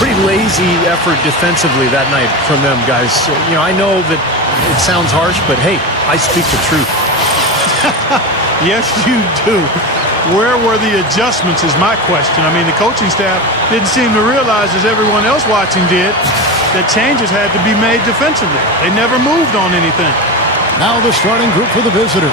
Pretty lazy effort defensively that night from them, guys. You know, I know that it sounds harsh, but hey, I speak the truth. Yes, you do. Where were the adjustments is my question. I mean, the coaching staff didn't seem to realize, as everyone else watching did, that changes had to be made defensively. They never moved on anything. Now the starting group for the visitors.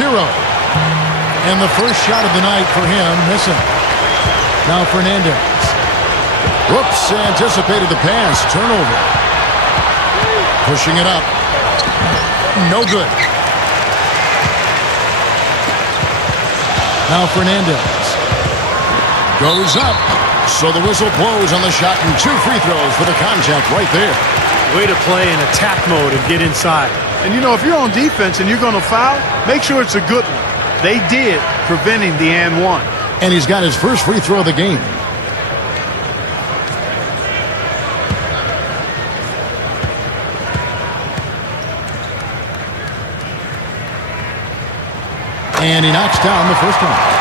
Zero. And the first shot of the night for him, missing. Now Fernández. Whoops, anticipated the pass. Turnover. Pushing it up. No good. Now Fernández. Goes up. So the whistle blows on the shot and 2 free throws for the contact right there. Way to play in attack mode and get inside. And, you know, if you're on defense and you're going to foul, make sure it's a good one. They did, preventing the and one. And he's got his first free throw of the game. And he knocks down the first one.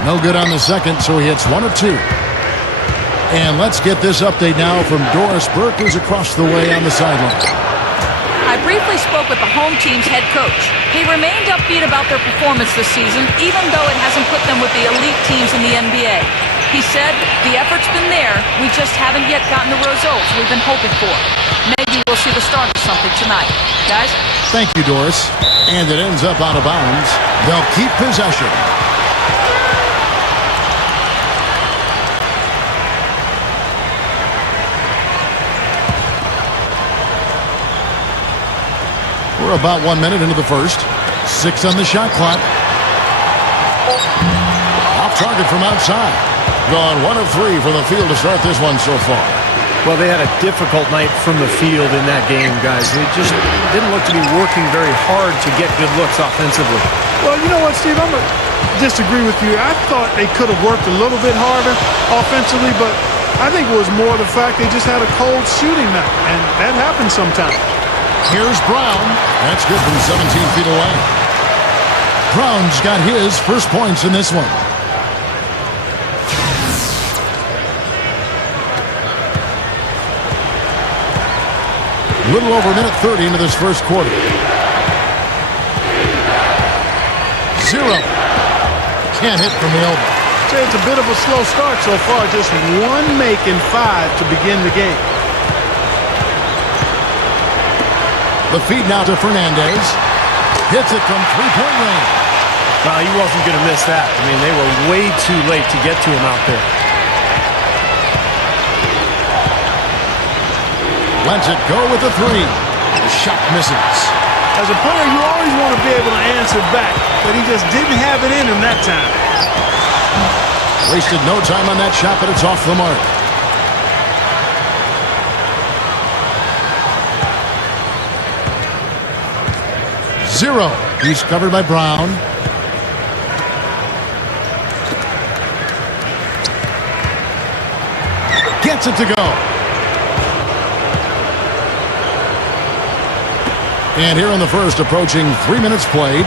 No good on the second, so he hits 1 of 2. And let's get this update now from Doris Burke, who's across the way on the sideline. I briefly spoke with the home team's head coach. He remained upbeat about their performance this season, even though it hasn't put them with the elite teams in the NBA. He said, the effort's been there, we just haven't yet gotten the results we've been hoping for. Maybe we'll see the start of something tonight. Guys? Thank you, Doris. And it ends up out of bounds. They'll keep possession. We're about 1 minute into the first. 6 on the shot clock. Off target from outside. Gone 1 of 3 from the field to start this one so far. Well, they had a difficult night from the field in that game, guys. They just didn't look to be working very hard to get good looks offensively. Well, you know what, Steve? I'm going to disagree with you. I thought they could have worked a little bit harder offensively, but I think it was more the fact they just had a cold shooting night, and that happens sometimes. Here's Brown. That's good from 17 feet away. Brown's got his first points in this one. A little over a minute 30 into this first quarter. 0. Can't hit from the elbow. It's a bit of a slow start so far. Just 1 make and 5 to begin the game. The feed now to Fernández. Hits it from three-point range. Well, he wasn't going to miss that. I mean, they were way too late to get to him out there. Lets it go with the 3. The shot misses. As a player, you always want to be able to answer back, but he just didn't have it in him that time. Wasted no time on that shot, but it's off the mark. Zero. He's covered by Brown. Gets it to go. And here in the first, approaching 3 minutes played.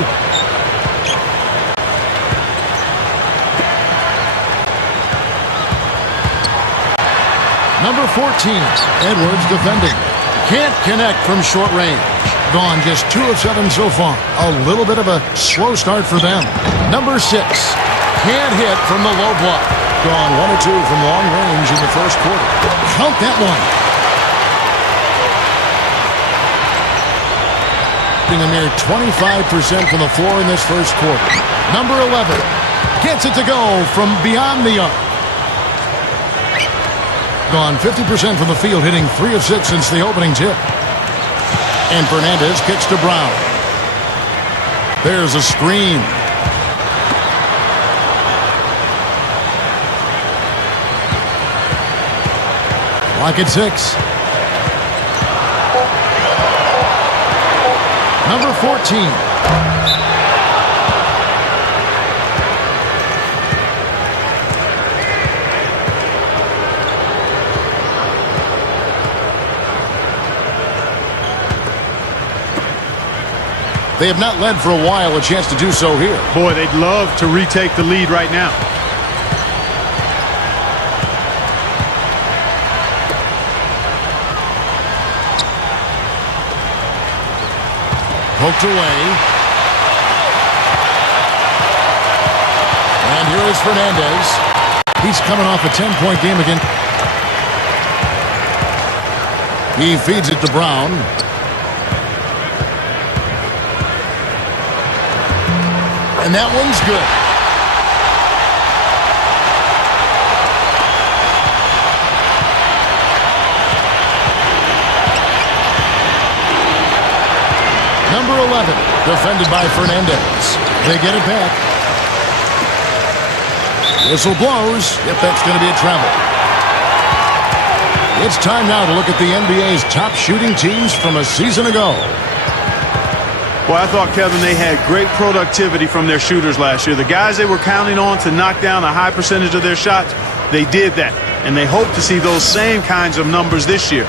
Number 14, Edwards defending. Can't connect from short range. Gone just 2 of 7 so far. A little bit of a slow start for them. Number 6, can't hit from the low block. Gone 1 or 2 from long range in the first quarter. Count that one. shooting a mere 25% from the floor in this first quarter. Number 11 gets it to go from beyond the arc. Gone 50% from the field, hitting 3 of 6 since the opening tip. And Fernández kicks to Brown. There's a screen. Clock at 6. Number 14. They have not led for a while. A chance to do so here. Boy, they'd love to retake the lead right now. Poked away. And here is Fernández. He's coming off a 10-point game again. He feeds it to Brown. And that one's good. Number 11, defended by Fernández. They get it back. Whistle blows. Yep, that's going to be a travel. It's time now to look at the NBA's top shooting teams from a season ago. Well, I thought, Kevin, they had great productivity from their shooters last year. The guys they were counting on to knock down a high percentage of their shots, they did that. And they hope to see those same kinds of numbers this year.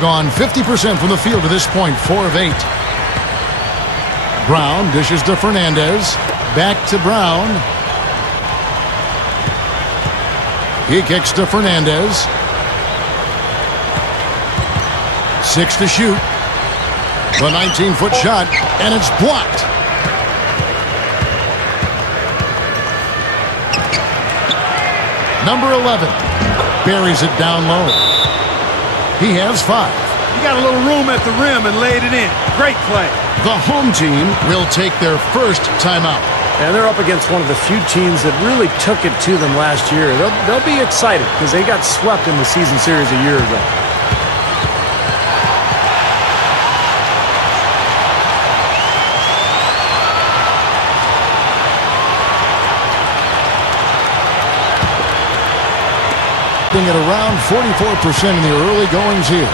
Gone 50% from the field to this point, 4 of 8. Brown dishes to Fernández. Back to Brown. He kicks to Fernández. 6 to shoot. The 19-foot shot, and it's blocked. Number 11 buries it down low. He has 5. He got a little room at the rim and laid it in. Great play. The home team will take their first timeout. And they're up against one of the few teams that really took it to them last year. They'll be excited because they got swept in the season series a year ago. At around 44% in the early goings here.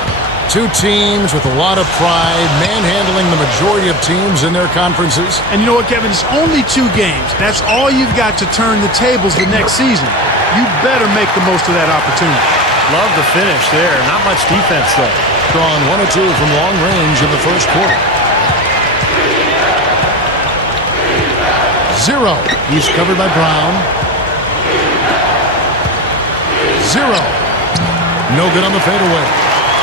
Two teams with a lot of pride, manhandling the majority of teams in their conferences. And you know what, Kevin? It's only 2 games. That's all you've got to turn the tables the next season. You better make the most of that opportunity. Love the finish there. Not much defense, though. Gone 1 of 2 from long range in the first quarter. 0. He's covered by Brown. 0. No good on the fadeaway.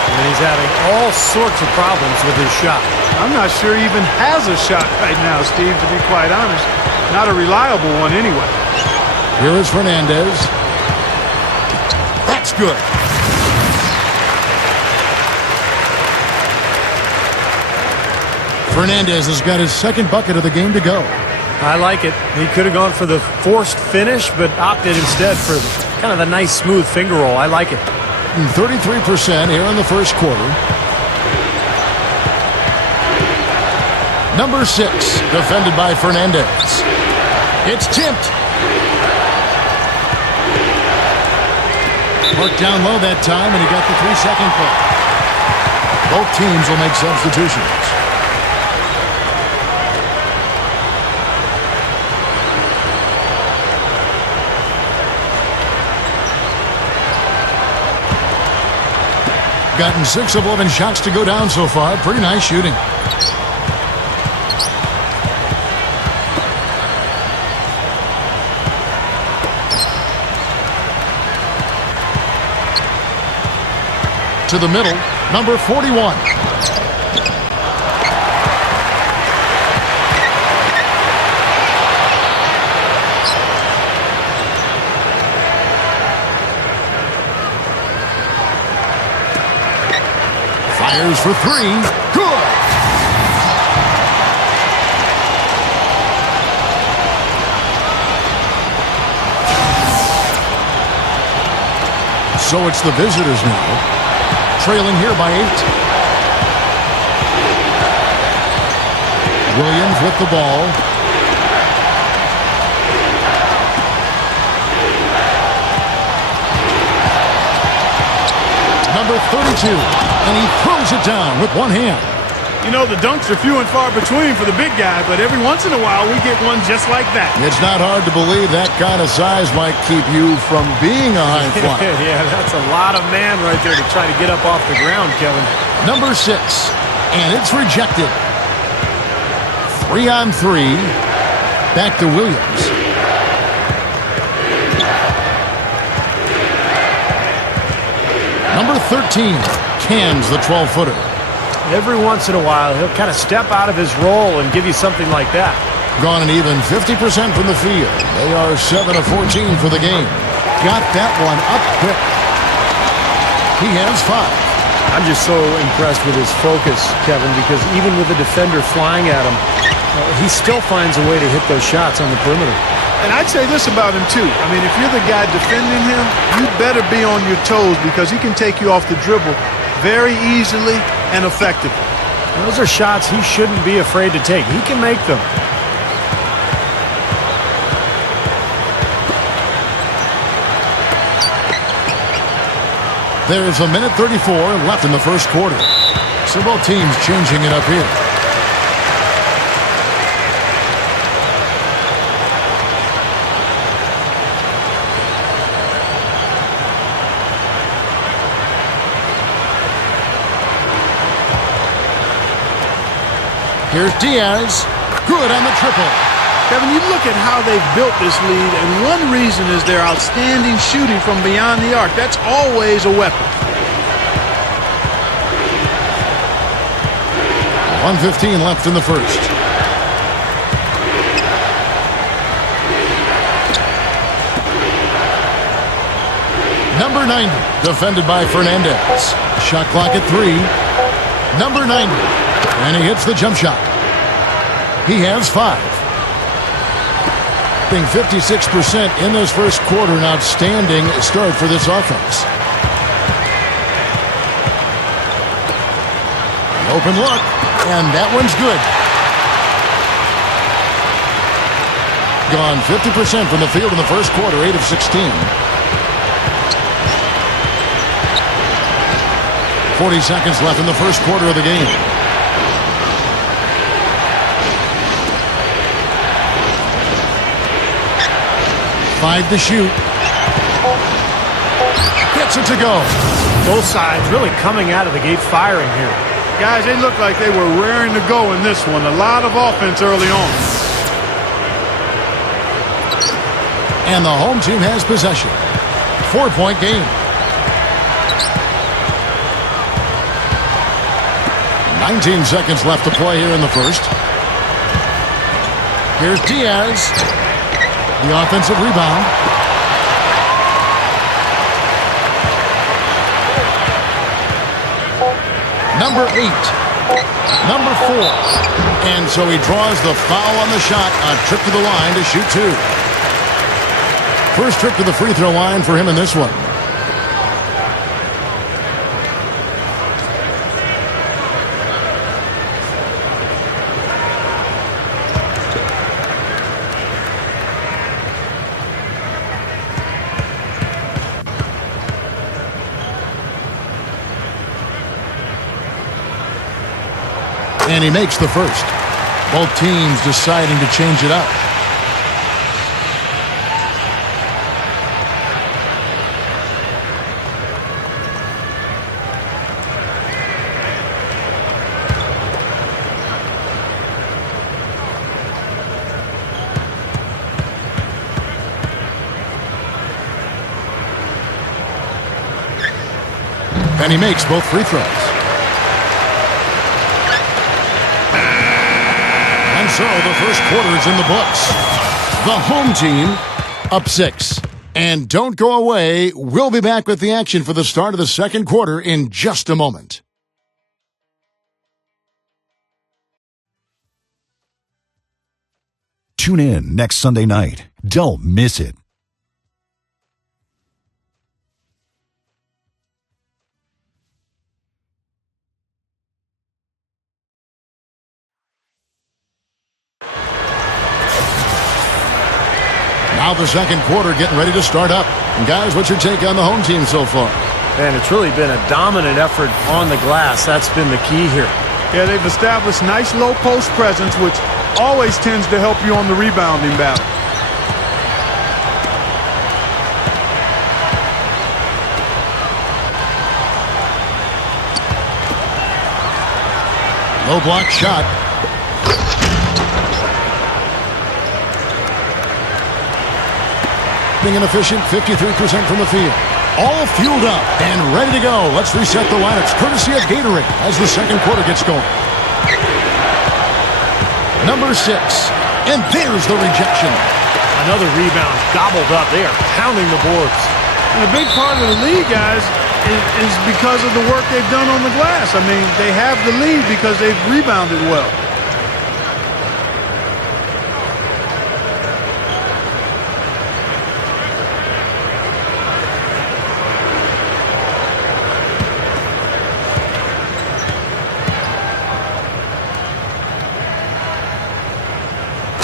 And he's having all sorts of problems with his shot. I'm not sure he even has a shot right now, Steve, to be quite honest. Not a reliable one anyway. Here is Fernández. That's good. Fernández has got his second bucket of the game to go. I like it. He could have gone for the forced finish, but opted instead for kind of a nice, smooth finger roll. I like it. 33% here in the first quarter. Number 6, defended by Fernández. It's tipped. Marked down low that time, and he got the 3-second call. Both teams will make substitutions. Gotten 6 of 11 shots to go down so far. Pretty nice shooting. To the middle, number 41. Fires for 3. Good. So it's the visitors now, trailing here by 8. Williams with the ball. Number 32, and he throws it down with one hand. You know, the dunks are few and far between for the big guy, but every once in a while we get one just like that. It's not hard to believe that kind of size might keep you from being a high flyer. Yeah, that's a lot of man right there to try to get up off the ground, Kevin. Number 6, and it's rejected. 3 on 3. Back to Williams. Number 13 cans the 12-footer. Every once in a while, he'll kind of step out of his role and give you something like that. Gone an even 50% from the field. They are 7 of 14 for the game. Got that one up quick. He has 5. I'm just so impressed with his focus, Kevin, because even with the defender flying at him, he still finds a way to hit those shots on the perimeter. And I'd say this about him, too. I mean, if you're the guy defending him, you better be on your toes because he can take you off the dribble very easily and effectively. Those are shots he shouldn't be afraid to take. He can make them. There's a minute 34 left in the first quarter. So both teams changing it up here. Here's Diaz. Good on the triple. Kevin, you look at how they've built this lead, and one reason is their outstanding shooting from beyond the arc. That's always a weapon. 1:15 left in the first. Number 90, defended by Fernández. Shot clock at 3. Number 90, and he hits the jump shot. He has 5. Being 56% in this first quarter, an outstanding start for this offense. An open look, and that one's good. Gone 50% from the field in the first quarter, 8 of 16. 40 seconds left in the first quarter of the game. Five to shoot. Gets it to go. Both sides really coming out of the gate firing here. Guys, they look like they were raring to go in this one. A lot of offense early on. And the home team has possession. 4-point game. 19 seconds left to play here in the first. Here's Diaz. The offensive rebound. Number 8. Number 4. And so he draws the foul on the shot. A trip to the line to shoot 2. First trip to the free throw line for him in this one. And he makes the first. Both teams deciding to change it up. And he makes both free throws. And so the first quarter is in the books. The home team up 6. And don't go away. We'll be back with the action for the start of the second quarter in just a moment. Tune in next Sunday night. Don't miss it. Now the second quarter getting ready to start up. And guys, what's your take on the home team so far? And it's really been a dominant effort on the glass. That's been the key here. Yeah, they've established nice low post presence, which always tends to help you on the rebounding battle. Low block shot. Being inefficient, 53% from the field. All fueled up and ready to go. Let's reset the lineups courtesy of Gatorade as the second quarter gets going. Number 6. And there's the rejection. Another rebound gobbled up. They are pounding the boards. And a big part of the lead, guys, is because of the work they've done on the glass. I mean, they have the lead because they've rebounded well.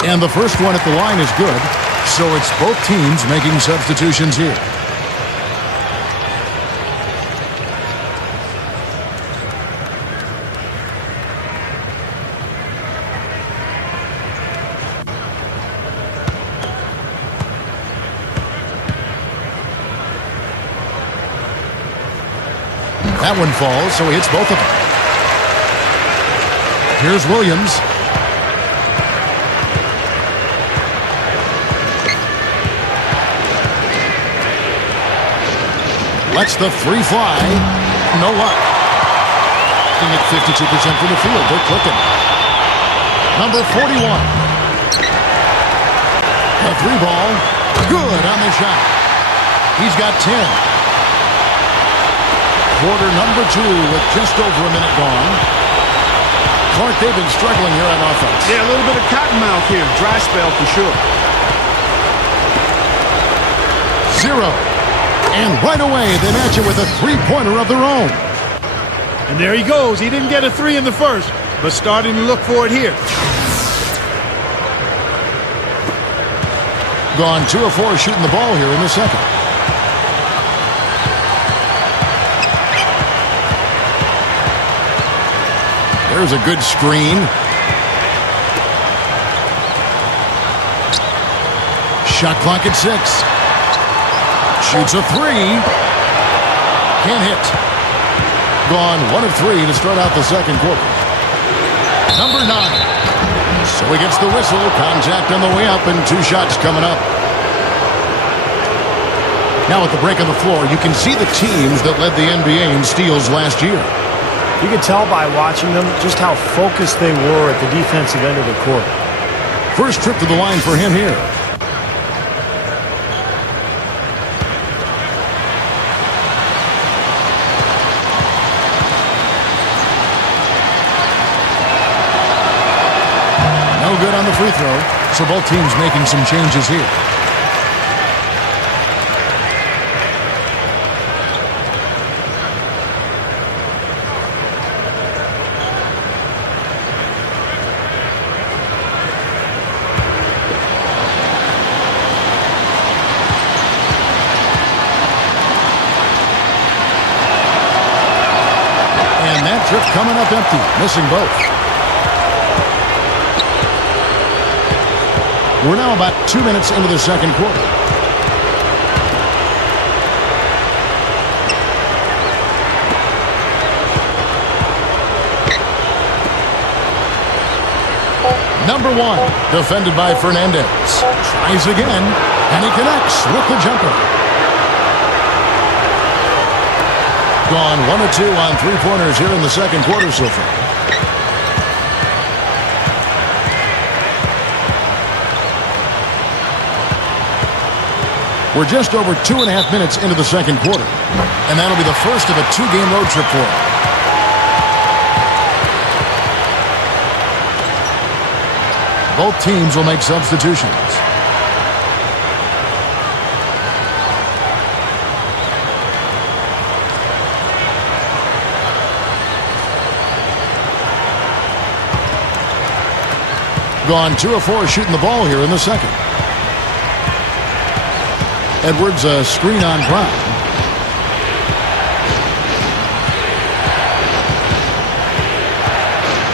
And the first one at the line is good, so it's both teams making substitutions here. That one falls, so he hits both of them. Here's Williams. Lets the three fly. No luck. Looking at 52% from the field. They're clicking. Number 41. The three ball. Good on the shot. He's got 10. Quarter number 2 with just over a minute gone. Clark, they've been struggling here on offense. Yeah, a little bit of cottonmouth here. Dry spell for sure. 0. And right away, they match it with a three-pointer of their own. And there he goes. He didn't get a 3 in the first, but starting to look for it here. Gone 2 of 4 shooting the ball here in the second. There's a good screen. Shot clock at 6. Shoots a 3. Can't hit. Gone 1 of 3 to start out the second quarter. Number 9. So he gets the whistle. Contact on the way up and 2 shots coming up. Now at the break on the floor, you can see the teams that led the NBA in steals last year. You could tell by watching them just how focused they were at the defensive end of the court. First trip to the line for him here. No good on the free throw, so both teams making some changes here. Trip coming up empty, missing both. We're now about 2 minutes into the second quarter. Number 1, defended by Fernández. Tries again, and he connects with the jumper. Gone 1 of 2 on three-pointers here in the second quarter so far. We're just over 2.5 minutes into the second quarter, and that'll be the first of a 2-game road trip for him. Both teams will make substitutions. Gone 2 of 4 shooting the ball here in the second. Edwards a screen on Brown.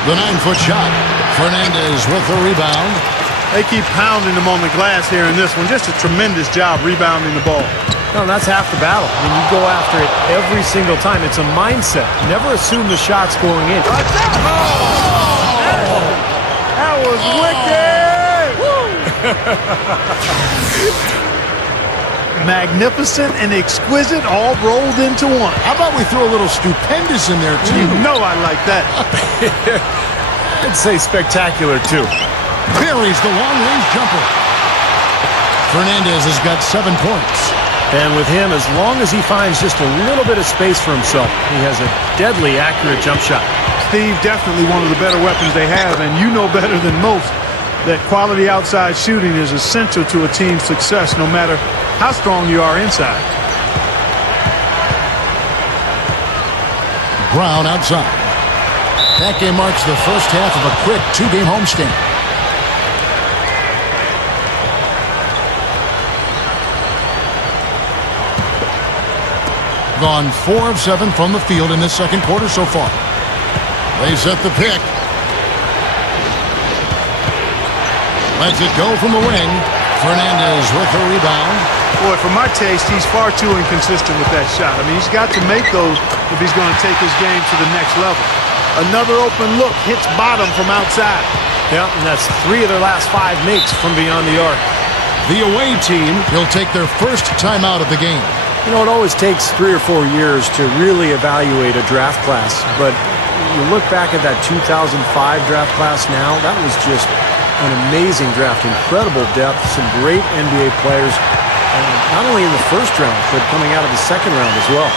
The 9-foot shot. Fernandez with the rebound. They keep pounding him on the glass here in this one. Just a tremendous job rebounding the ball. No, that's half the battle. I mean, you go after it every single time. It's a mindset. Never assume the shot's going in. That was wicked! Magnificent and exquisite all rolled into one. How about we throw a little stupendous in there, too? You know I like that. I'd say spectacular, too. Buries the long-range jumper. Fernandez has got 7 points. And with him, as long as he finds just a little bit of space for himself, he has a deadly accurate jump shot. Steve, definitely one of the better weapons they have, and you know better than most that quality outside shooting is essential to a team's success, no matter how strong you are inside. Brown outside. That game marks the first half of a quick 2-game homestand. Gone 4 of 7 from the field in this second quarter so far. They set the pick. Lets it go from the wing. Fernandez with the rebound. Boy, for my taste, he's far too inconsistent with that shot. I mean, he's got to make those if he's going to take his game to the next level. Another open look hits bottom from outside. Yeah, and that's 3 of their last 5 makes from beyond the arc. The away team will take their first timeout of the game. You know, it always takes 3 or 4 years to really evaluate a draft class. But you look back at that 2005 draft class now, that was just an amazing draft. Incredible depth, some great NBA players, not only in the first round, but coming out of the second round as well.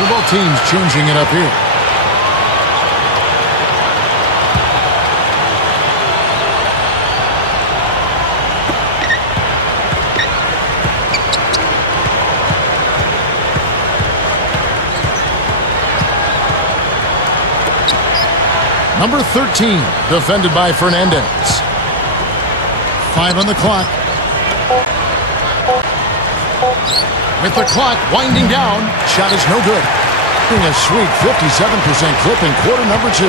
So both teams changing it up here. Number 13, defended by Fernandez. 5 on the clock. With the clock winding down, shot is no good. A sweet 57% clip in quarter number 2.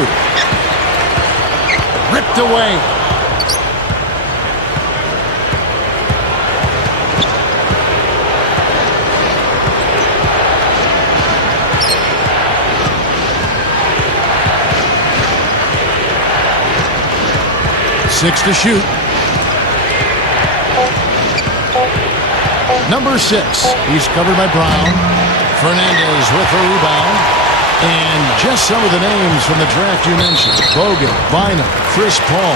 Ripped away. Six to shoot. Number 6. He's covered by Brown. Fernandez with the rebound. And just some of the names from the draft you mentioned. Bogan, Bynum, Chris Paul,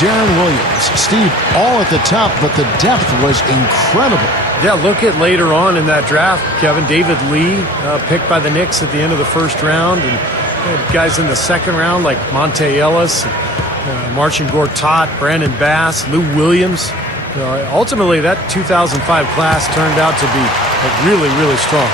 Darren Williams. Steve, all at the top, but the depth was incredible. Yeah, look at later on in that draft, Kevin. David Lee, picked by the Knicks at the end of the first round. And guys in the second round like Monte Ellis, Marcin Gortat, Brandon Bass, Lou Williams. Ultimately, that 2005 class turned out to be really, really strong.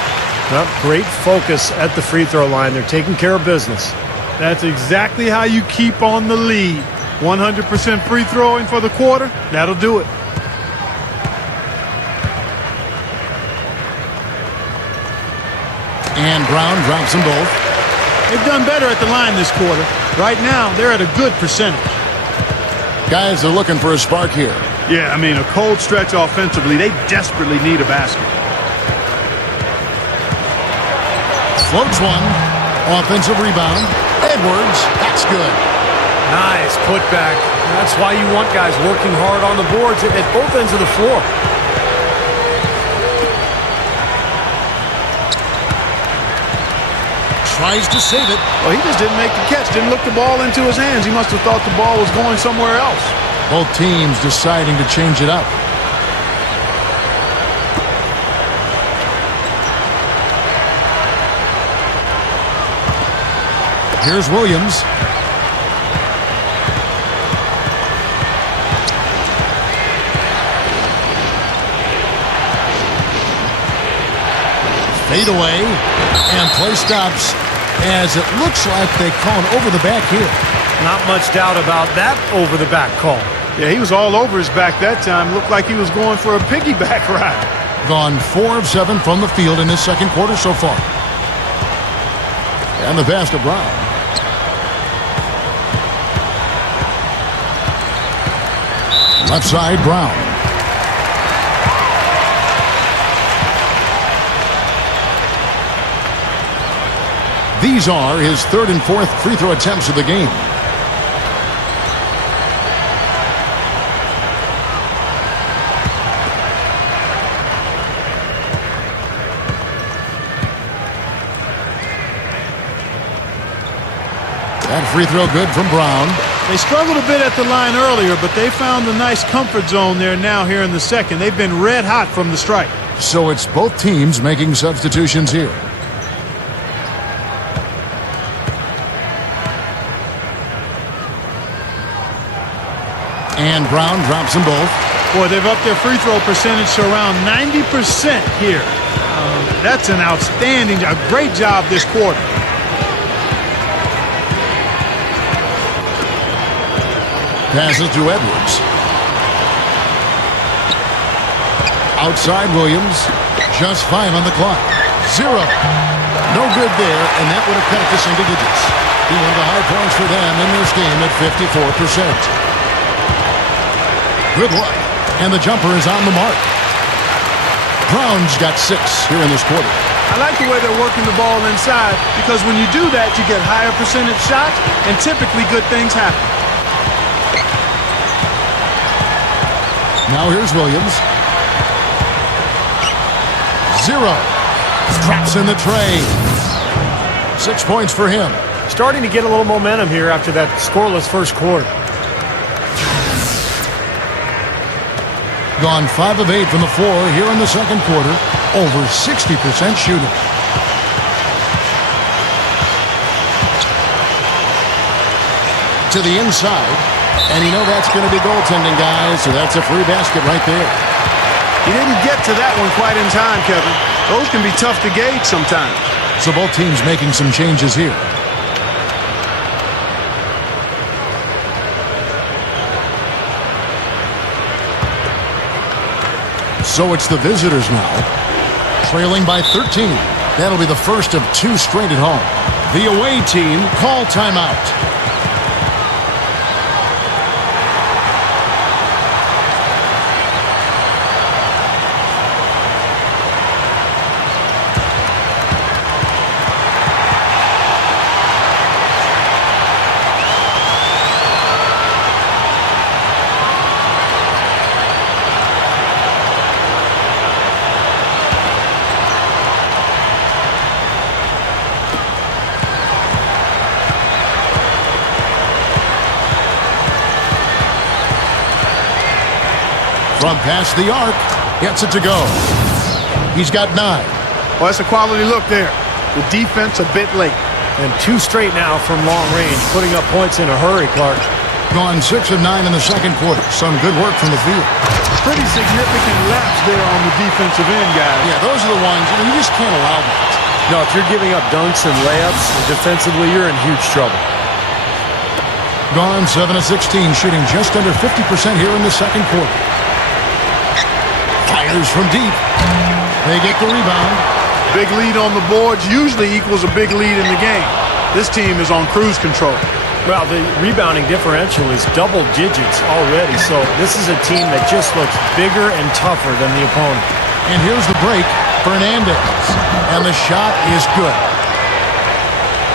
Great focus at the free throw line. They're taking care of business. That's exactly how you keep on the lead. 100% free throwing for the quarter, that'll do it. And Brown drops them both. They've done better at the line this quarter. Right now, they're at a good percentage. Guys are looking for a spark here. Yeah, I mean, a cold stretch offensively. They desperately need a basket. Floats one. Offensive rebound. Edwards. That's good. Nice putback. That's why you want guys working hard on the boards at both ends of the floor. Tries to save it. Well, he just didn't make the catch. Didn't look the ball into his hands. He must have thought the ball was going somewhere else. Both teams deciding to change it up. Here's Williams. Fade away, and play stops as it looks like they call an over-the-back here. Not much doubt about that over-the-back call. Yeah, he was all over his back that time. Looked like he was going for a piggyback ride. Gone 4 of 7 from the field in this second quarter so far. And the pass to Brown. Left side, Brown. These are his third and fourth free throw attempts of the game. That free throw good from Brown. They struggled a bit at the line earlier, but they found a nice comfort zone there now here in the second. They've been red hot from the stripe. So it's both teams making substitutions here. And Brown drops them both. Boy, they've upped their free throw percentage to around 90% here. That's an outstanding, a great job this quarter. Passes to Edwards. Outside Williams. Just 5 on the clock. 0. No good there, and that would have cut it to single digits. He one of the high points for them in this game at 54%. Good luck, and the jumper is on the mark. Brown's got 6 here in this quarter. I like the way they're working the ball inside, because when you do that, you get higher percentage shots, and typically good things happen. Now here's Williams. 0. Traps in the tray. 6 points for him. Starting to get a little momentum here after that scoreless first quarter. Gone 5 of 8 from the floor here in the second quarter. Over 60% shooting. To the inside. And you know that's going to be goaltending, guys, so that's a free basket right there. He didn't get to that one quite in time, Kevin. Those can be tough to gauge sometimes. So both teams making some changes here. So it's the visitors now, trailing by 13. That'll be the first of 2 straight at home. The away team call timeout. From past the arc, gets it to go. He's got 9. Well, that's a quality look there. The defense a bit late. And 2 straight now from long range, putting up points in a hurry, Clark. Gone 6 of 9 in the second quarter. Some good work from the field. Pretty significant laps there on the defensive end, guys. Yeah, those are the ones, you just can't allow that. No, if you're giving up dunks and layups, defensively, you're in huge trouble. Gone 7 of 16, shooting just under 50% here in the second quarter. Fires from deep. They get the rebound. Big lead on the boards usually equals a big lead in the game. This team is on cruise control. Well, the rebounding differential is double digits already, so this is a team that just looks bigger and tougher than the opponent. And here's the break. Fernández. And the shot is good.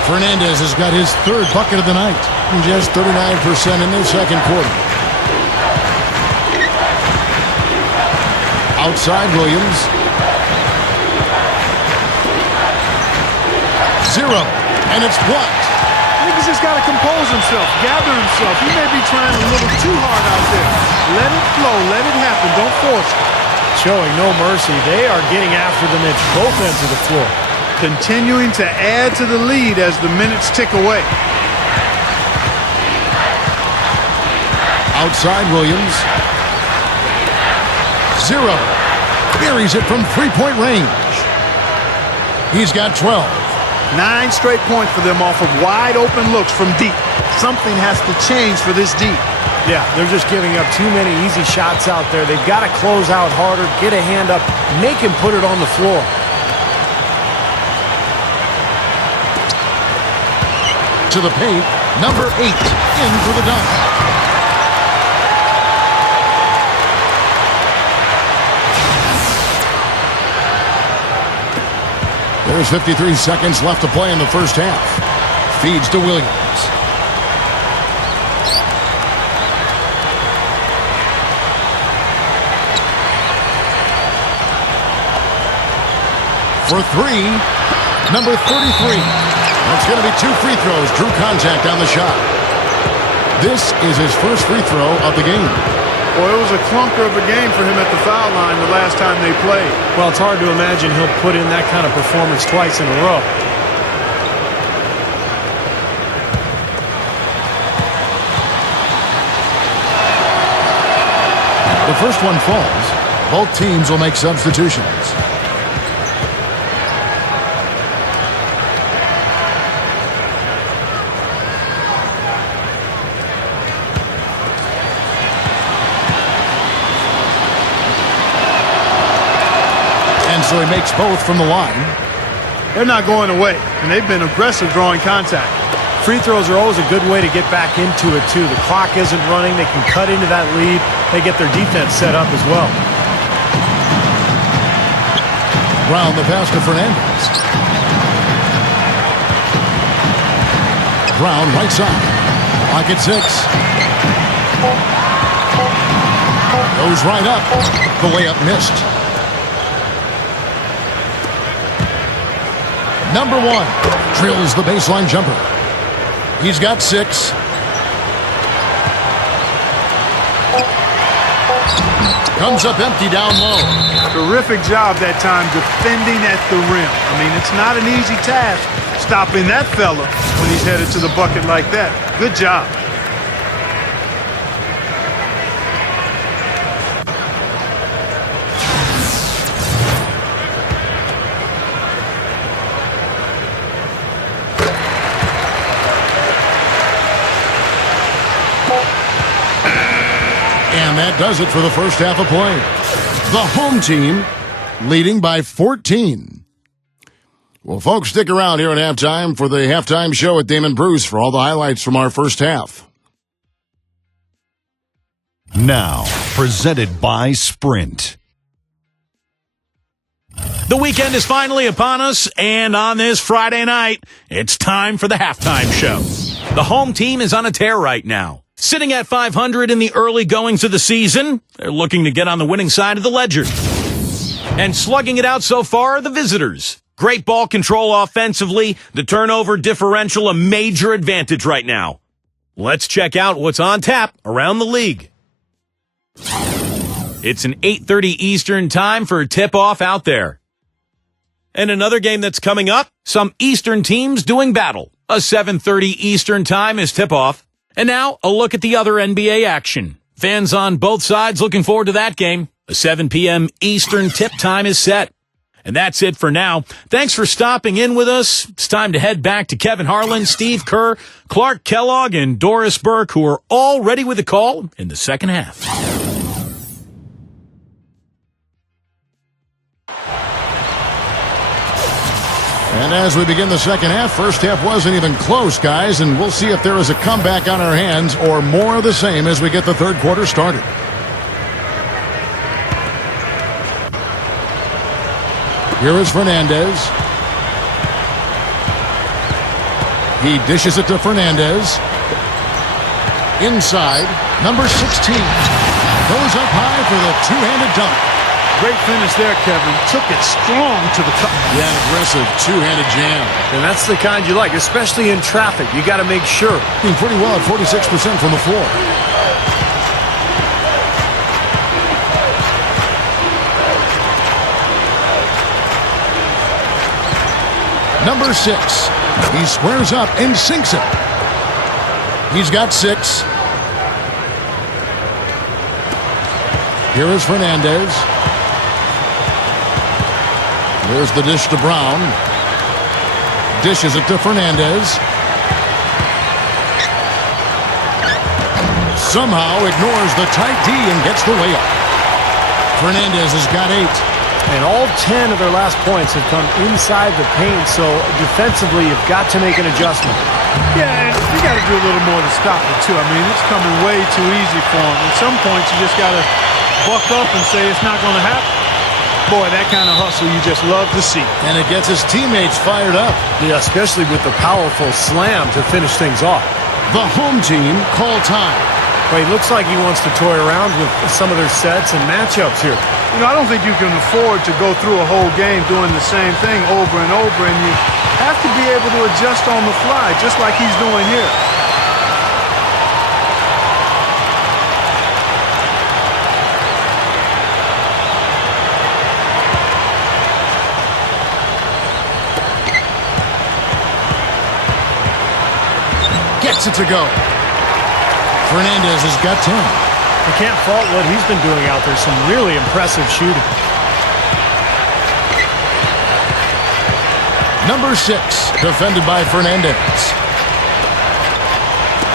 Fernández has got his 3rd bucket of the night. Just 39% in the second quarter. Outside Williams. 0. And it's blocked. I think he's just got to compose himself, gather himself. He may be trying a little too hard out there. Let it flow. Let it happen. Don't force it. Showing no mercy. They are getting after them at both ends of the floor. Continuing to add to the lead as the minutes tick away. Outside Williams. 0. Buries it from 3-point range. He's got 12. 9 straight points for them off of wide open looks from deep. Something has to change for this deep. Yeah, they're just giving up too many easy shots out there. They've got to close out harder, get a hand up, make him put it on the floor. To the paint, number 8, in for the dunk. There's 53 seconds left to play in the first half. Feeds to Williams. For 3, number 33. That's going to be 2 free throws. Drew contact on the shot. This is his first free throw of the game. Well, it was a clunker of a game for him at the foul line the last time they played. Well, it's hard to imagine he'll put in that kind of performance twice in a row. The first one falls. Both teams will make substitutions. So he makes both from the line. They're not going away, and they've been aggressive drawing contact. Free throws are always a good way to get back into it, too. The clock isn't running. They can cut into that lead. They get their defense set up as well. Brown the pass to Fernández. Brown right side. Clock at 6. Goes right up. The layup missed. Number 1 drills the baseline jumper. He's got 6. Comes up empty down low. Terrific job that time defending at the rim. I mean, it's not an easy task stopping that fella when he's headed to the bucket like that. Good job. And that does it for the first half of play. The home team leading by 14. Well, folks, stick around here at halftime for the halftime show with Damon Bruce for all the highlights from our first half. Now, presented by Sprint. The weekend is finally upon us, and on this Friday night, it's time for the halftime show. The home team is on a tear right now. Sitting at 500 in the early goings of the season, they're looking to get on the winning side of the ledger. And slugging it out so far are the visitors. Great ball control offensively, the turnover differential a major advantage right now. Let's check out what's on tap around the league. It's an 8:30 Eastern time for a tip-off out there. And another game that's coming up, some Eastern teams doing battle. A 7:30 Eastern time is tip-off. And now, a look at the other NBA action. Fans on both sides looking forward to that game. A 7 p.m. Eastern tip time is set. And that's it for now. Thanks for stopping in with us. It's time to head back to Kevin Harlan, Steve Kerr, Clark Kellogg, and Doris Burke, who are all ready with a call in the second half. And as we begin the second half, first half wasn't even close, guys, and we'll see if there is a comeback on our hands or more of the same as we get the third quarter started. Here is Fernández. He dishes it to Fernández. Inside, number 16. Goes up high for the two-handed dunk. Great finish there, Kevin. Took it strong to the cup. Yeah, aggressive two-handed jam. And that's the kind you like, especially in traffic. You got to make sure. Doing pretty well at 46% from the floor. Number 6. He squares up and sinks it. He's got 6. Here is Fernández. There's the dish to Brown. Dishes it to Fernández. Somehow ignores the tight D and gets the layup. Fernández has got 8. And all 10 of their last points have come inside the paint, so defensively you've got to make an adjustment. Yeah, and you got to do a little more to stop it, too. I mean, it's coming way too easy for him. At some points, you just got to buck up and say it's not going to happen. Boy, that kind of hustle you just love to see. And it gets his teammates fired up. Yeah, especially with the powerful slam to finish things off. The home team call time. But he looks like he wants to toy around with some of their sets and matchups here. You know, I don't think you can afford to go through a whole game doing the same thing over and over, and you have to be able to adjust on the fly, just like he's doing here. Gets it to go. Fernández has got 10. You can't fault what he's been doing out there. Some really impressive shooting. Number 6, defended by Fernández.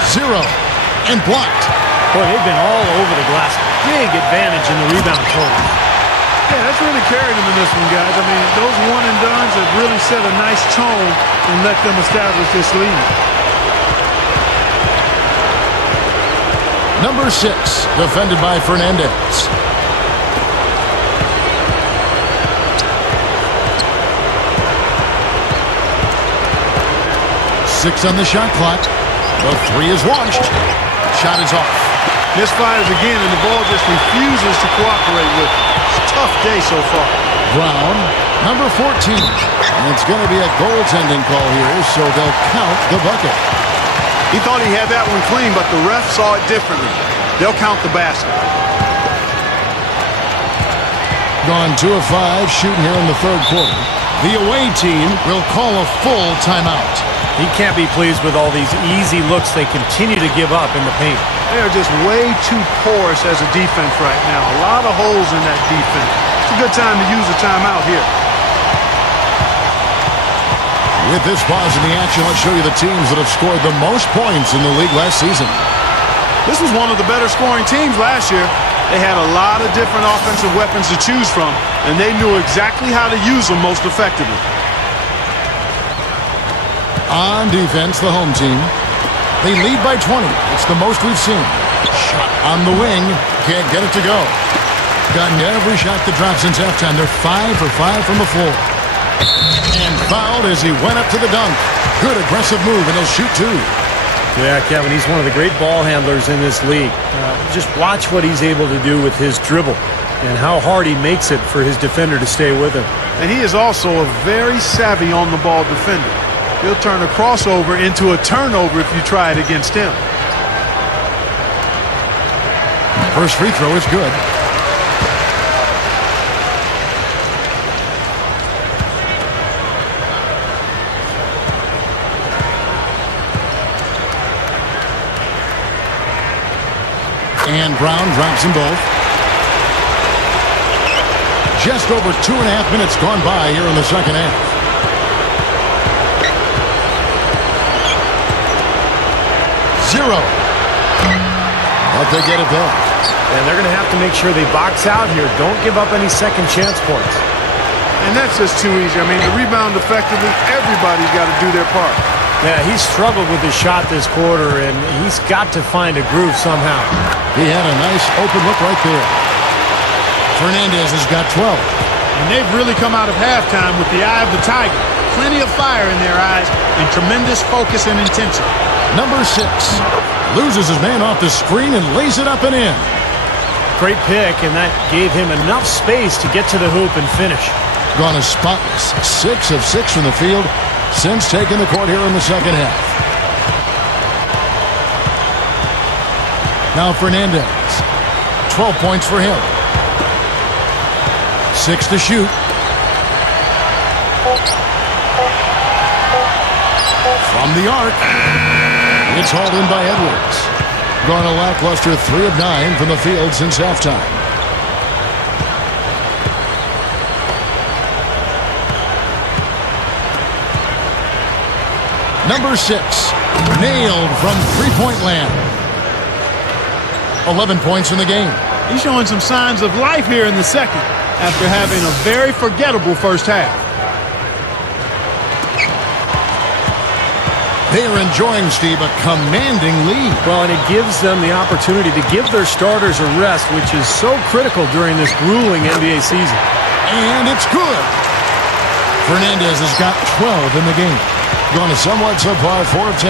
0, and blocked. Boy, they've been all over the glass. Big advantage in the rebound total. Yeah, that's really carried him in this one, guys. I mean, those one-and-dones have really set a nice tone and let them establish this lead. Number 6, defended by Fernández. 6 on the shot clock. The 3 is launched. Shot is off. Misfires again, and the ball just refuses to cooperate with it. It's a tough day so far. Brown, number 14. And it's going to be a goaltending call here, so they'll count the bucket. He thought he had that one clean, but the ref saw it differently. They'll count the basket. Gone 2 of 5 shooting here in the third quarter. The away team will call a full timeout. He can't be pleased with all these easy looks they continue to give up in the paint. They are just way too porous as a defense right now. A lot of holes in that defense. It's a good time to use a timeout here. With this pause in the action, let's show you the teams that have scored the most points in the league last season. This was one of the better scoring teams last year. They had a lot of different offensive weapons to choose from, and they knew exactly how to use them most effectively. On defense, the home team. They lead by 20. It's the most we've seen. Shot on the wing. Can't get it to go. Gotten every shot that dropped since halftime. They're 5 for 5 from the floor. And fouled as he went up to the dunk. Good aggressive move, and he'll shoot 2. Yeah, Kevin, he's one of the great ball handlers in this league. Just watch what he's able to do with his dribble and how hard he makes it for his defender to stay with him. And he is also a very savvy on-the-ball defender. He'll turn a crossover into a turnover if you try it against him. First free throw is good. And Brown drops them both. Just over 2.5 minutes gone by here in the second half. Zero. But they get it back. And they're going to have to make sure they box out here. Don't give up any second chance points. And that's just too easy. I mean, to rebound effectively, everybody's got to do their part. Yeah, he's struggled with his shot this quarter, and he's got to find a groove somehow. He had a nice open look right there. Fernández has got 12. And they've really come out of halftime with the eye of the tiger. Plenty of fire in their eyes and tremendous focus and intensity. Number 6 loses his man off the screen and lays it up and in. Great pick, and that gave him enough space to get to the hoop and finish. Gone as spotless. 6 of 6 from the field since taking the court here in the second half. Now Fernández. 12 points for him. 6 to shoot. From the arc. It's hauled in by Edwards. Gone a lackluster 3 of 9 from the field since halftime. Number 6, nailed from three-point land. 11 points in the game. He's showing some signs of life here in the second after having a very forgettable first half. They are enjoying, Steve, a commanding lead. Well, and it gives them the opportunity to give their starters a rest, which is so critical during this grueling NBA season. And it's good. Fernández has got 12 in the game. Gone a somewhat subpar 4 of 10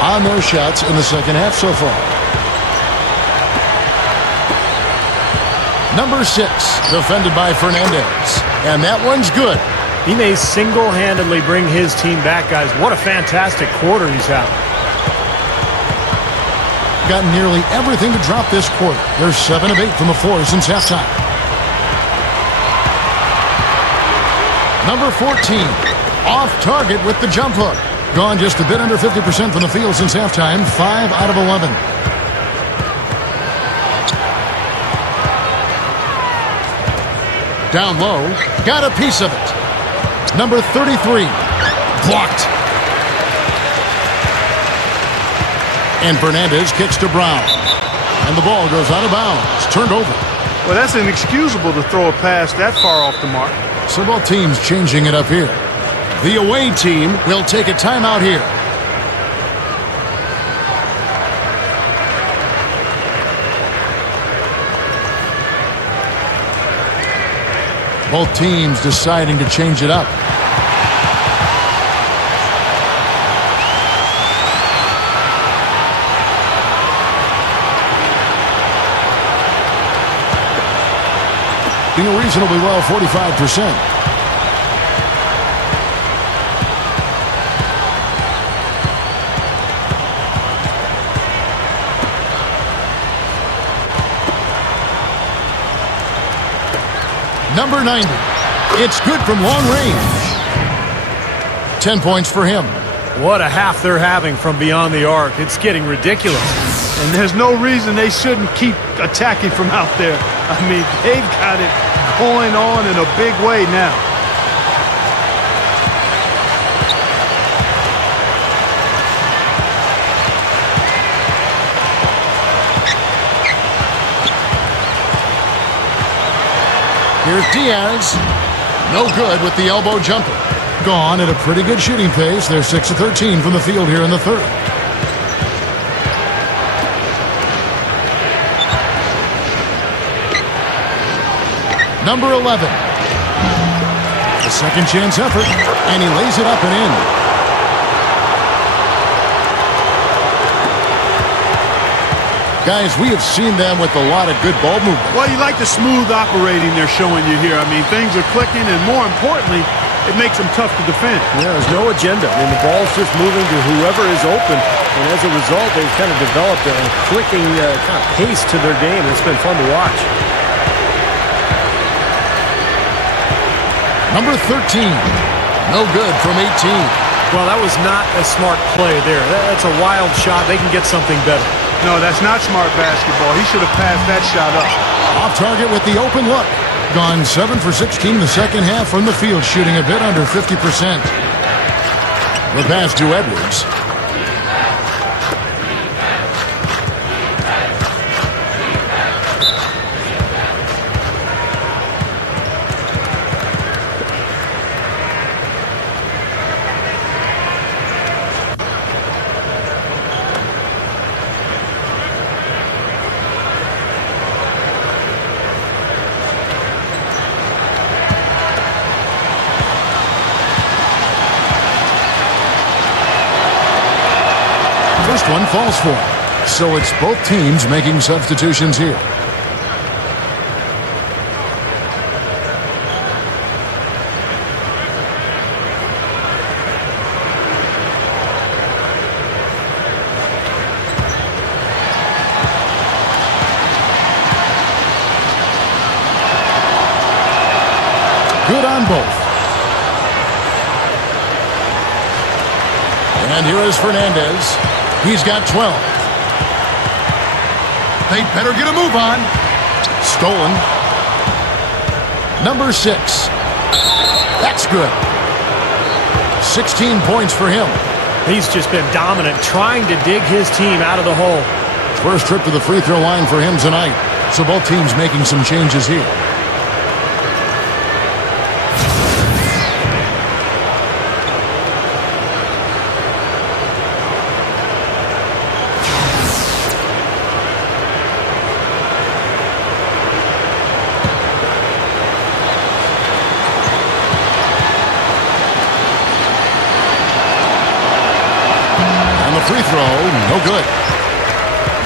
on their shots in the second half so far. Number 6, defended by Fernández. And that one's good. He may single-handedly bring his team back, guys. What a fantastic quarter he's having. Got nearly everything to drop this quarter. They're 7 of 8 from the floor since halftime. Number 14, off target with the jump hook. Gone just a bit under 50% from the field since halftime. 5 out of 11. Down low, got a piece of it. Number 33, blocked. And Fernández kicks to Brown. And the ball goes out of bounds. Turned over. Well, that's inexcusable to throw a pass that far off the mark. So both teams changing it up here. The away team will take a timeout here. Both teams deciding to change it up. Doing reasonably well, 45%. Number 90. It's good from long range. 10 points for him. What a half they're having from beyond the arc. It's getting ridiculous. And there's no reason they shouldn't keep attacking from out there. I mean, they've got it going on in a big way now. Here's Diaz. No good with the elbow jumper. Gone at a pretty good shooting pace. They're 6 of 13 from the field here in the third. Number 11. A second chance effort, and he lays it up and in. Guys, we have seen them with a lot of good ball movement. Well, you like the smooth operating they're showing you here. I mean, things are clicking, and more importantly, it makes them tough to defend. Yeah, there's no agenda. I mean, the ball's just moving to whoever is open, and as a result, they've kind of developed a clicking kind of pace to their game. It's been fun to watch. Number 13. No good from 18. Well, that was not a smart play there. That's a wild shot. They can get something better. No, that's not smart basketball. He should have passed that shot up. Off target with the open look. Gone 7 for 16 in the second half from the field, shooting a bit under 50%. The pass to Edwards. First one falls for him. So it's both teams making substitutions here. Good on both. And here is Fernández. He's got 12. They better get a move on. Stolen. Number 6. That's good. 16 points for him. He's just been dominant, trying to dig his team out of the hole. First trip to the free throw line for him tonight. So both teams making some changes here. Free throw, no good.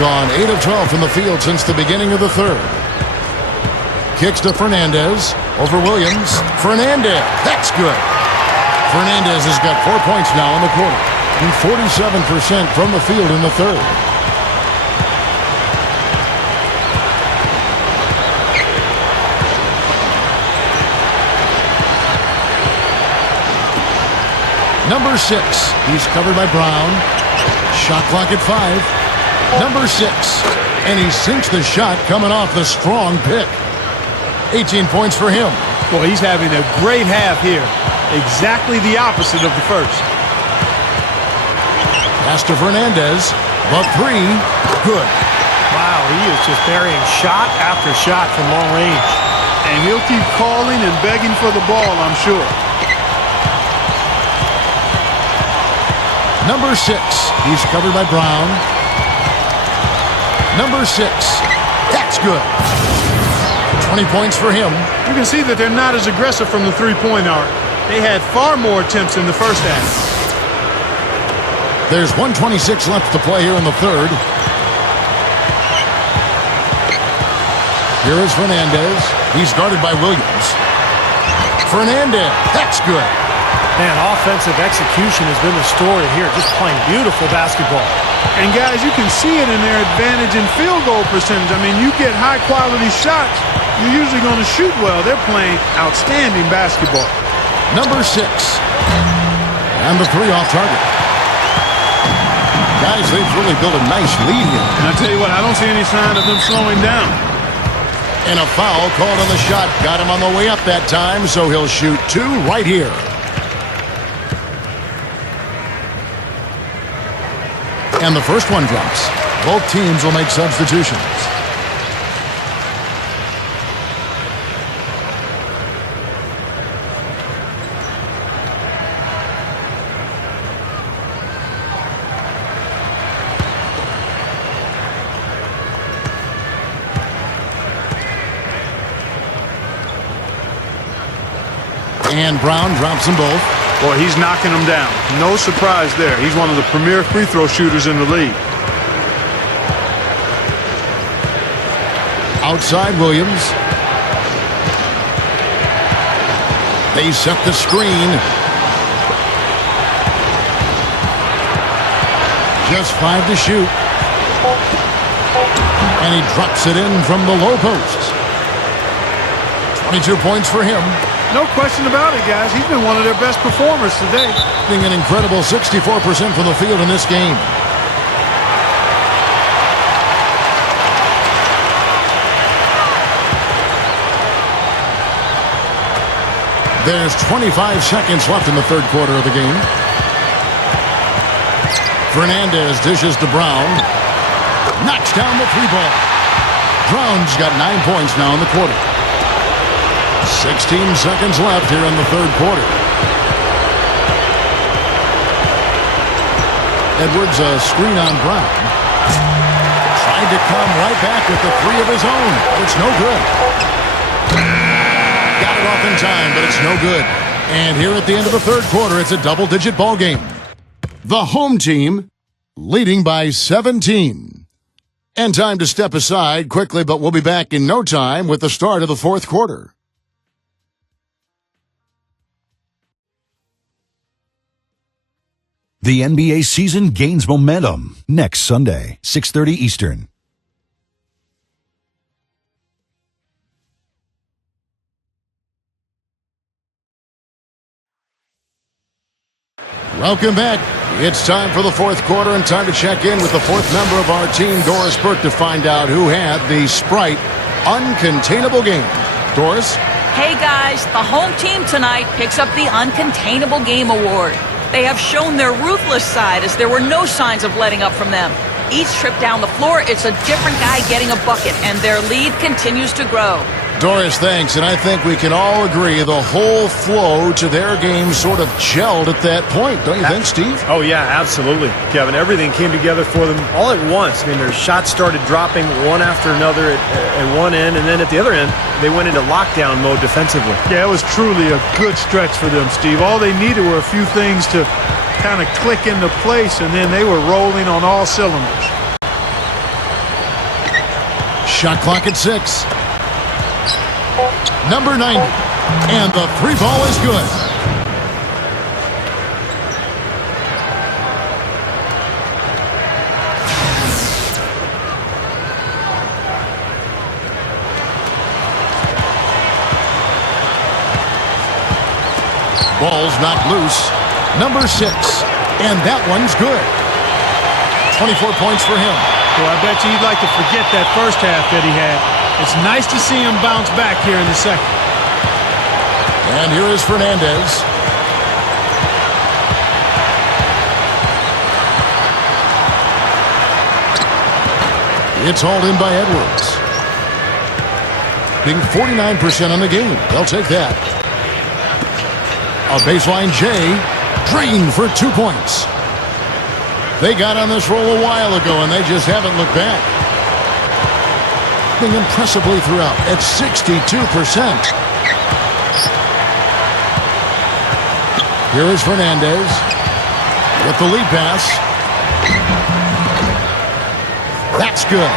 Gone 8 of 12 from the field since the beginning of the third. Kicks to Fernández. Over Williams. Fernández. That's good. Fernández has got 4 points now in the quarter. And 47% from the field in the third. Number 6. He's covered by Brown. Shot clock at 5. Number 6. And he sinks the shot coming off the strong pick. 18 points for him. Well, he's having a great half here. Exactly the opposite of the first. Pass to Fernández. But 3. Good. Wow, he is just burying shot after shot from long range. And he'll keep calling and begging for the ball, I'm sure. Number 6. He's covered by Brown. Number 6. That's good. 20 points for him. You can see that they're not as aggressive from the three-point arc. They had far more attempts in the first half. There's 1:26 left to play here in the third. Here is Fernández. He's guarded by Williams. Fernández. That's good. Man, offensive execution has been the story here. Just playing beautiful basketball. And guys, you can see it in their advantage in field goal percentage. I mean, you get high-quality shots, you're usually going to shoot well. They're playing outstanding basketball. Number 6. And the 3 off target. Guys, they've really built a nice lead here. And I tell you what, I don't see any sign of them slowing down. And a foul called on the shot. Got him on the way up that time, so he'll shoot 2 right here. And the first one drops. Both teams will make substitutions. And Brown drops them both. Boy, he's knocking them down. No surprise there. He's one of the premier free throw shooters in the league. Outside Williams. They set the screen. Just 5 to shoot. And he drops it in from the low post. 22 points for him. No question about it, guys. He's been one of their best performers today. Being an incredible 64% from the field in this game. There's 25 seconds left in the third quarter of the game. Fernández dishes to Brown. Knocks down the 3-ball. Brown's got 9 points now in the quarter. 16 seconds left here in the third quarter. Edwards, a screen on Brown. Tried to come right back with the 3 of his own. It's no good. Got it off in time, but it's no good. And here at the end of the third quarter, it's a double-digit ball game. The home team leading by 17. And time to step aside quickly, but we'll be back in no time with the start of the fourth quarter. The NBA season gains momentum next Sunday, 6:30 Eastern. Welcome back. It's time for the fourth quarter and time to check in with the fourth member of our team, Doris Burke, to find out who had the Sprite Uncontainable game. Doris? Hey guys, the home team tonight picks up the Uncontainable Game Award. They have shown their ruthless side as there were no signs of letting up from them. Each trip down the floor, it's a different guy getting a bucket, and their lead continues to grow. Doris, thanks, and I think we can all agree the whole flow to their game sort of gelled at that point, don't you think, Steve? Oh, yeah, absolutely, Kevin. Everything came together for them all at once. I mean, their shots started dropping one after another at one end, and then at the other end, they went into lockdown mode defensively. Yeah, it was truly a good stretch for them, Steve. All they needed were a few things to kind of click into place, and then they were rolling on all cylinders. Shot clock at 6. Number 90. And the three ball is good. Ball's knocked loose. Number 6. And that one's good. 24 points for him. Well, I bet you he'd like to forget that first half that he had. It's nice to see him bounce back here in the second. And here is Fernández. It's hauled in by Edwards. Being 49% on the game. They'll take that. A baseline J. Drained for 2 points. They got on this roll a while ago, and they just haven't looked back. Impressively throughout at 62%. Here is Fernández with the lead pass. That's good.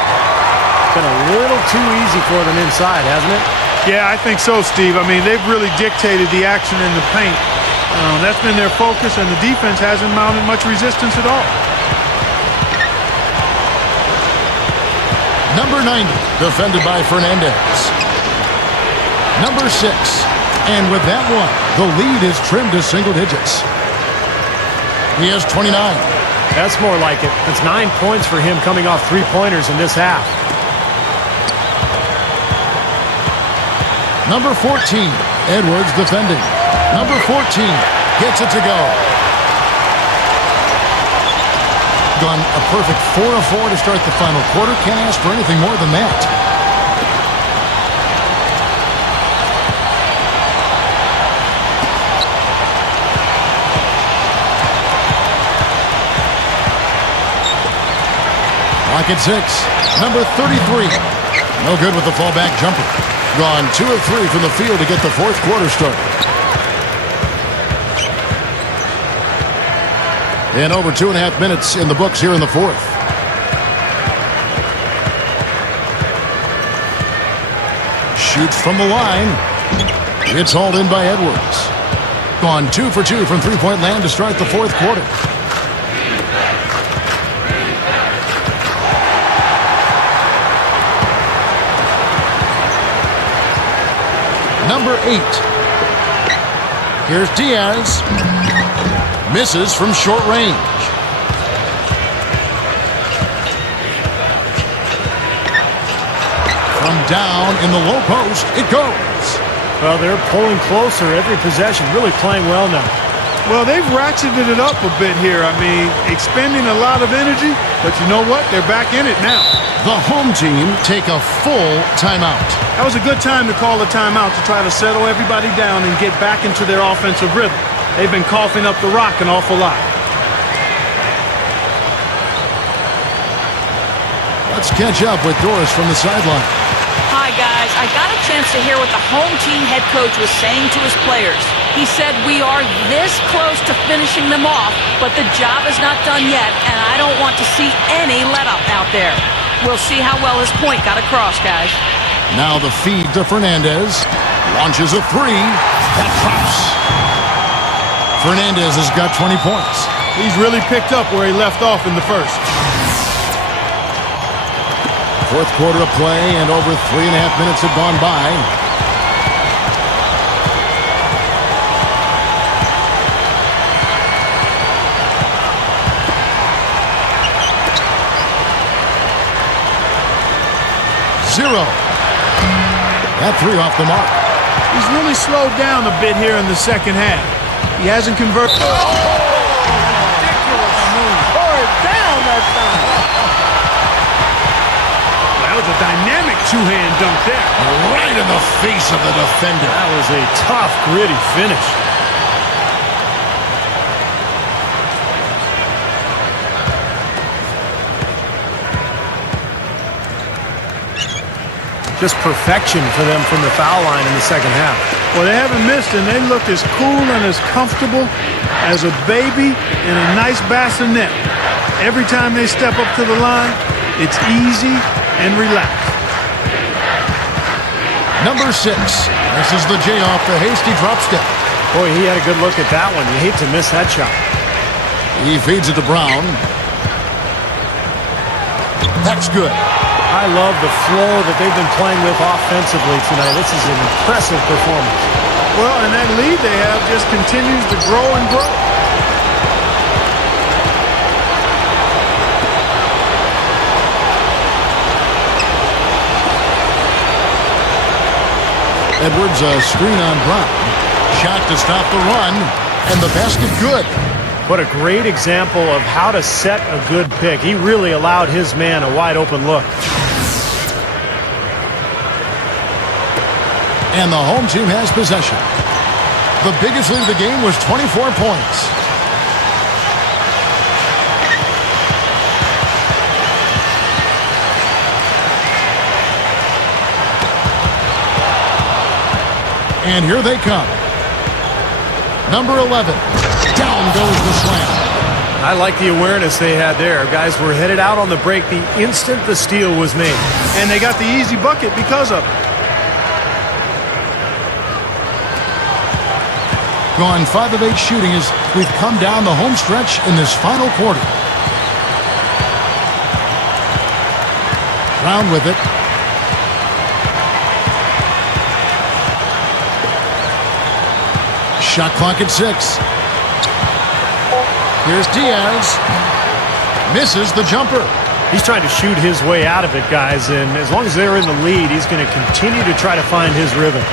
Been a little too easy for them inside, hasn't it? Yeah, I think so, Steve. I mean, they've really dictated the action in the paint. That's been their focus, and the defense hasn't mounted much resistance at all. Number 90, defended by Fernández. Number 6, and with that one, the lead is trimmed to single digits. He has 29. That's more like it. That's 9 points for him coming off three-pointers in this half. Number 14, Edwards defending. Number 14 gets it to go. Gone a perfect 4 of 4 to start the final quarter. Can't ask for anything more than that. Clock at 6. Number 33. No good with the fallback jumper. Gone 2 of 3 from the field to get the fourth quarter started. And over 2.5 minutes in the books here in the fourth. Shoots from the line. It's hauled in by Edwards. Gone 2 for 2 from three-point land to start the fourth quarter. Number 8. Here's Diaz. Misses from short range. From down in the low post, it goes. Well, they're pulling closer every possession, really playing well now. Well, they've ratcheted it up a bit here. I mean, expending a lot of energy, but you know what? They're back in it now. The home team take a full timeout. That was a good time to call a timeout to try to settle everybody down and get back into their offensive rhythm. They've been coughing up the rock an awful lot. Let's catch up with Doris from the sideline. Hi, guys. I got a chance to hear what the home team head coach was saying to his players. He said, "We are this close to finishing them off, but the job is not done yet, and I don't want to see any let-up out there." We'll see how well his point got across, guys. Now the feed to Fernández. Launches a 3. That drops. Fernández has got 20 points. He's really picked up where he left off in the first. Fourth quarter of play, and over 3.5 minutes have gone by. Zero. That 3 off the mark. He's really slowed down a bit here in the second half. He hasn't converted. Ridiculous. Tore it down that time. two-hand dunk there. Right in the face of the defender. That was a tough, gritty finish. Just perfection for them from the foul line in the second half. Well, they haven't missed, and they look as cool and as comfortable as a baby in a nice bassinet. Every time they step up to the line, it's easy and relaxed. Number 6. This is the J off the hasty drop step. Boy, he had a good look at that one. You hate to miss that shot. He feeds it to Brown. That's good. I love the flow that they've been playing with offensively tonight. This is an impressive performance. Well, and that lead they have just continues to grow and grow. Edwards, a screen on Brown. Shot to stop the run, and the basket good. What a great example of how to set a good pick. He really allowed his man a wide open look. And the home team has possession. The biggest lead of the game was 24 points. And here they come. Number 11. Down goes the slam. I like the awareness they had there. Guys were headed out on the break the instant the steal was made. And they got the easy bucket because of it. Gone 5 of 8 shooting as we've come down the home stretch in this final quarter. Brown with it. Shot clock at 6. Here's Diaz. Misses the jumper. He's trying to shoot his way out of it, guys, and as long as they're in the lead, he's going to continue to try to find his rhythm.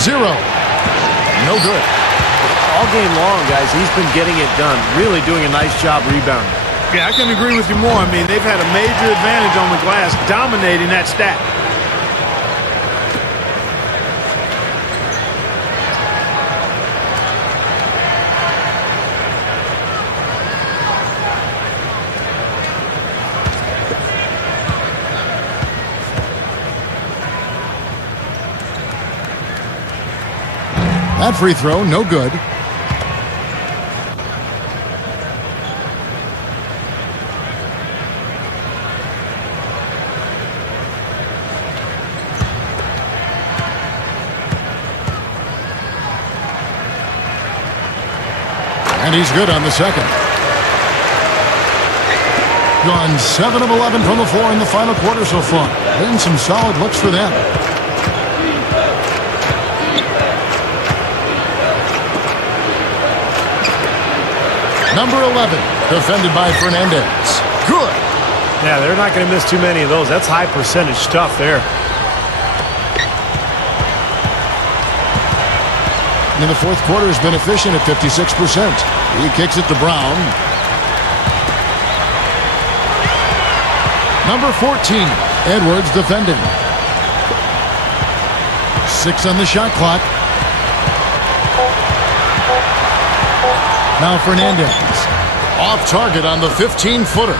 0. No good. All game long, guys, he's been getting it done. Really doing a nice job rebounding. Yeah, I can agree with you more. I mean, they've had a major advantage on the glass, dominating that stat. That free throw, no good. And he's good on the second. Gone 7 of 11 from the floor in the final quarter so far. Been some solid looks for them. Number 11, defended by Fernández. Good. Yeah, they're not going to miss too many of those. That's high percentage stuff there. In the fourth quarter has been efficient at 56%. He kicks it to Brown. Number 14, Edwards defending. 6 on the shot clock. Now Fernández. Off target on the 15-footer.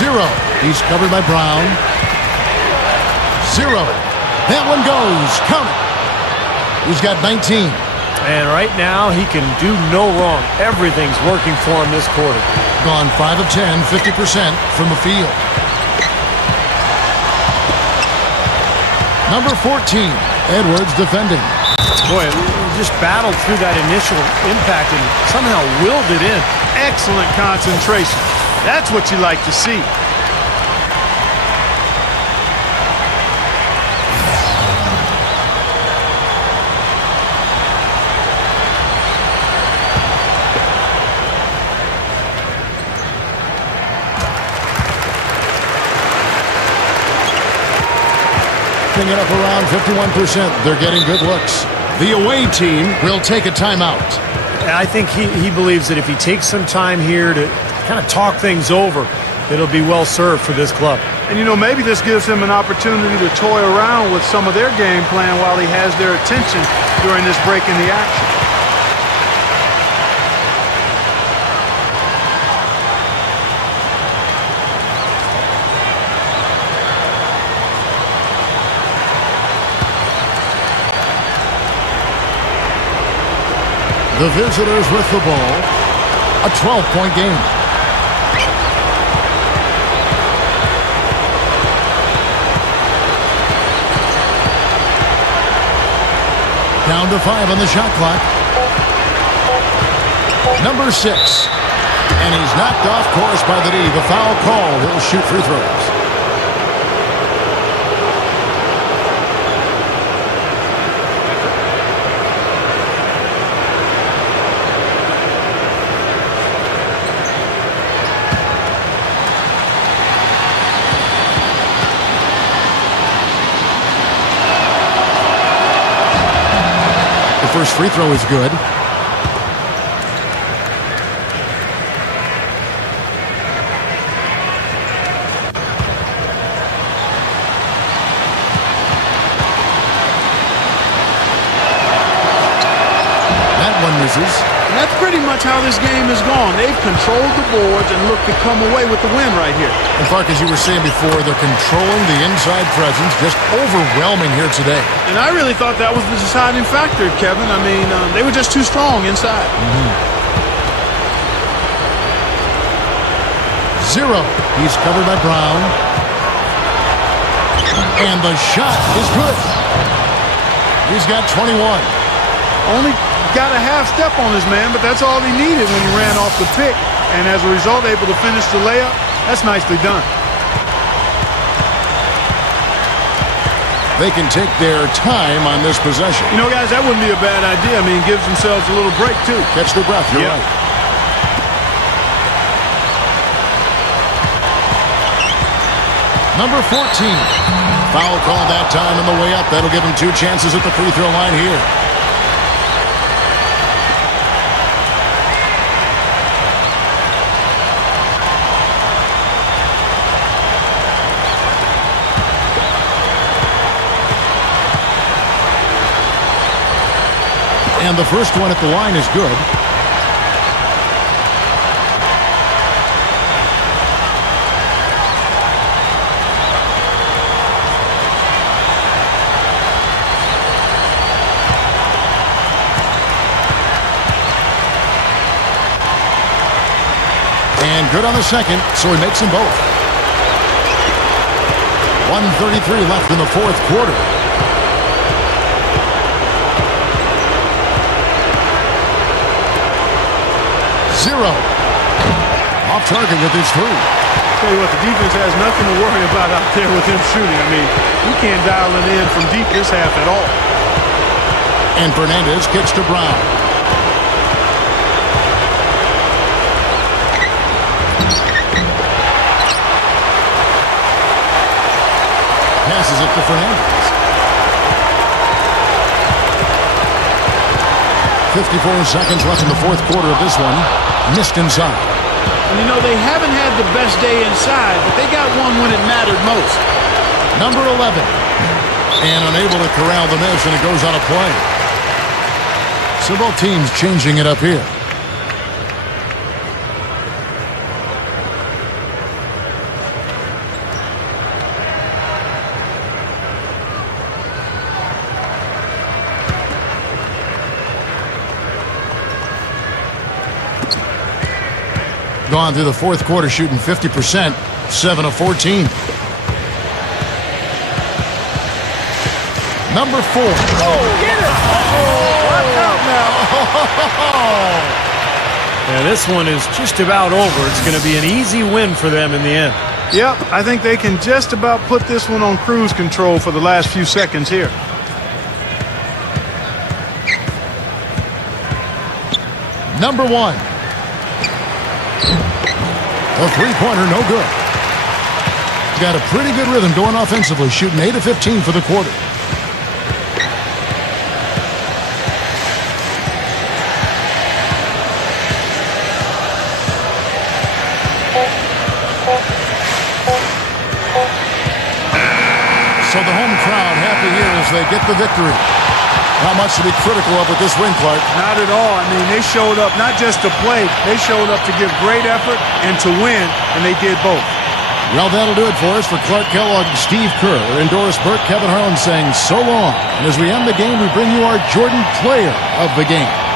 0. He's covered by Brown. 0. That one goes. Count it. He's got 19. And right now, he can do no wrong. Everything's working for him this quarter. Gone 5 of 10, 50% from the field. Number 14, Edwards defending. Boy, just battled through that initial impact and somehow willed it in. Excellent concentration. That's what you like to see. It up around 51%. They're getting good looks. The away team will take a timeout. I think he believes that if he takes some time here to kind of talk things over, it'll be well served for this club. And, maybe this gives him an opportunity to toy around with some of their game plan while he has their attention during this break in the action. The visitors with the ball. A 12-point game. Down to 5 on the shot clock. Number 6. And he's knocked off course by the D. The foul call. He'll shoot free throws. First free throw is good. That one misses. And that's pretty much how this game has gone. They've controlled the boards and looked to come away with the win right here. And Clark, as you were saying before, they're controlling the inside presence, just overwhelming here today. And I really thought that was the deciding factor, Kevin. I mean, they were just too strong inside. 0. He's covered by Brown. And the shot is good. He's got 21. Only got a half step on his man, but that's all he needed when he ran off the pick. And as a result, able to finish the layup. That's nicely done. They can take their time on this possession. Guys, that wouldn't be a bad idea. I mean, gives themselves a little break, too. Catch their breath. You're right. Number 14. Foul call that time on the way up. That'll give him 2 chances at the free throw line here. And the first one at the line is good. And good on the second, so he makes them both. 1:33 left in the fourth quarter. Zero. Off target with his 3. Tell you what, the defense has nothing to worry about out there with him shooting. I mean, he can't dial it in from deep this half at all. And Fernández kicks to Brown. Passes it to Fernández. 54 seconds left in the fourth quarter of this one. Missed inside. And they haven't had the best day inside, but they got one when it mattered most. Number 11. And unable to corral the miss, and it goes on a play. So both teams changing it up here. Gone through the fourth quarter shooting 50%, 7 of 14. Number 4. Oh, get it! Watch out now. Yeah, this one is just about over. It's going to be an easy win for them in the end. Yep, I think they can just about put this one on cruise control for the last few seconds here. Number 1. A three-pointer, no good. Got a pretty good rhythm going offensively, shooting 8 of 15 for the quarter. they get the victory. Not much to be critical of with this win, Clark. Not at all. I mean, they showed up not just to play. They showed up to give great effort and to win, and they did both. Well, that'll do it for us. For Clark Kellogg, Steve Kerr, and Doris Burke, Kevin Harlan saying so long. And as we end the game, we bring you our Jordan Player of the Game.